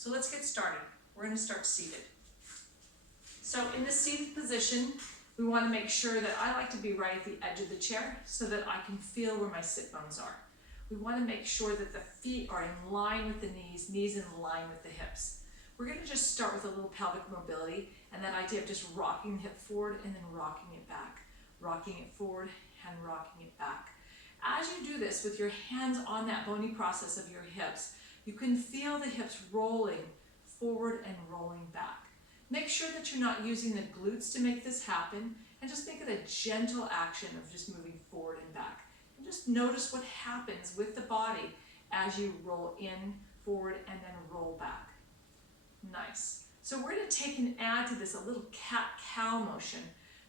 So let's get started. We're going to start seated. So in the seated position, we want to make sure that I like to be right at the edge of the chair so that I can feel where my sit bones are. We want to make sure that the feet are in line with the knees in line with the hips. We're going to just start with a little pelvic mobility and that idea of just rocking the hip forward and then rocking it back. Rocking it forward and rocking it back. As you do this with your hands on that bony process of your hips, you can feel the hips rolling forward and rolling back. Make sure that you're not using the glutes to make this happen, and just make it a gentle action of just moving forward and back. And just notice what happens with the body as you roll in, forward, and then roll back. Nice. So we're going to take and add to this a little cat-cow motion.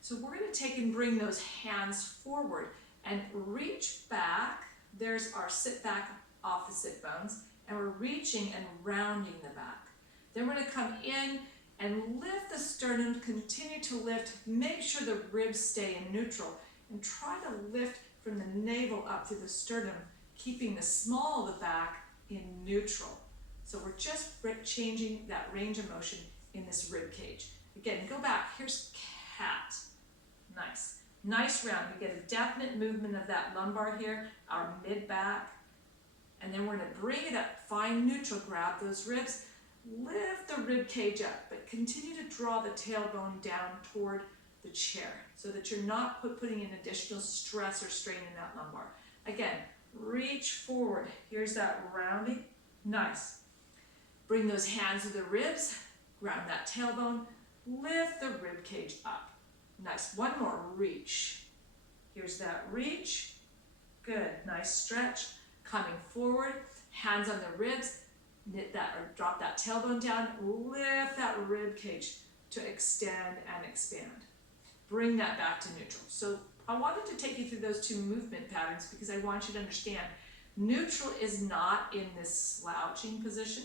So we're going to take and bring those hands forward and reach back. There's our sit back off the sit bones, and we're reaching and rounding the back. Then we're going to come in and lift the sternum, continue to lift, make sure the ribs stay in neutral, and try to lift from the navel up through the sternum, keeping the small of the back in neutral. So we're just changing that range of motion in this rib cage. Again, go back, here's cat. Nice. Nice round. We get a definite movement of that lumbar here, our mid back, and then we're going to bring it up, find neutral, grab those ribs, lift the rib cage up, but continue to draw the tailbone down toward the chair so that you're not putting in additional stress or strain in that lumbar. Again, reach forward. Here's that rounding. Nice. Bring those hands to the ribs, ground that tailbone, lift the rib cage up. Nice. One more, reach. Here's that reach. Good. Nice stretch. Coming forward, hands on the ribs, knit that or drop that tailbone down, lift that rib cage to extend and expand. Bring that back to neutral. So I wanted to take you through those two movement patterns because I want you to understand neutral is not in this slouching position,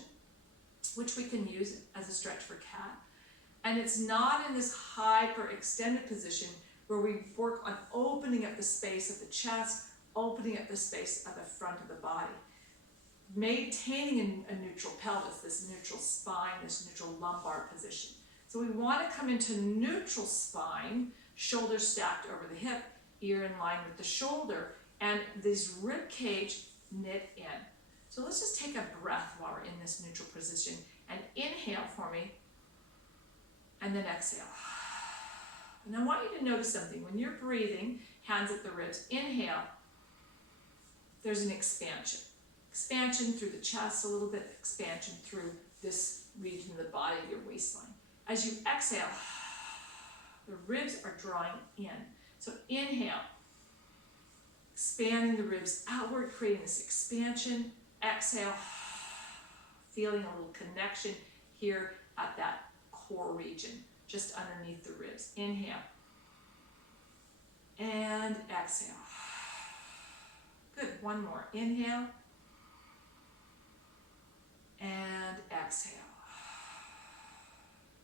which we can use as a stretch for cat. And it's not in this hyper extended position where we work on opening up the space of the chest, opening up the space of the front of the body. Maintaining a neutral pelvis, this neutral spine, this neutral lumbar position. So we want to come into neutral spine, shoulder stacked over the hip, ear in line with the shoulder, and this rib cage knit in. So let's just take a breath while we're in this neutral position and inhale for me, and then exhale. And I want you to notice something. When you're breathing, hands at the ribs, inhale, there's an expansion. Expansion through the chest a little bit, expansion through this region of the body, your waistline. As you exhale, the ribs are drawing in. So inhale, expanding the ribs outward, creating this expansion. Exhale, feeling a little connection here at that core region, just underneath the ribs. Inhale, and exhale. Good, one more. Inhale, and exhale.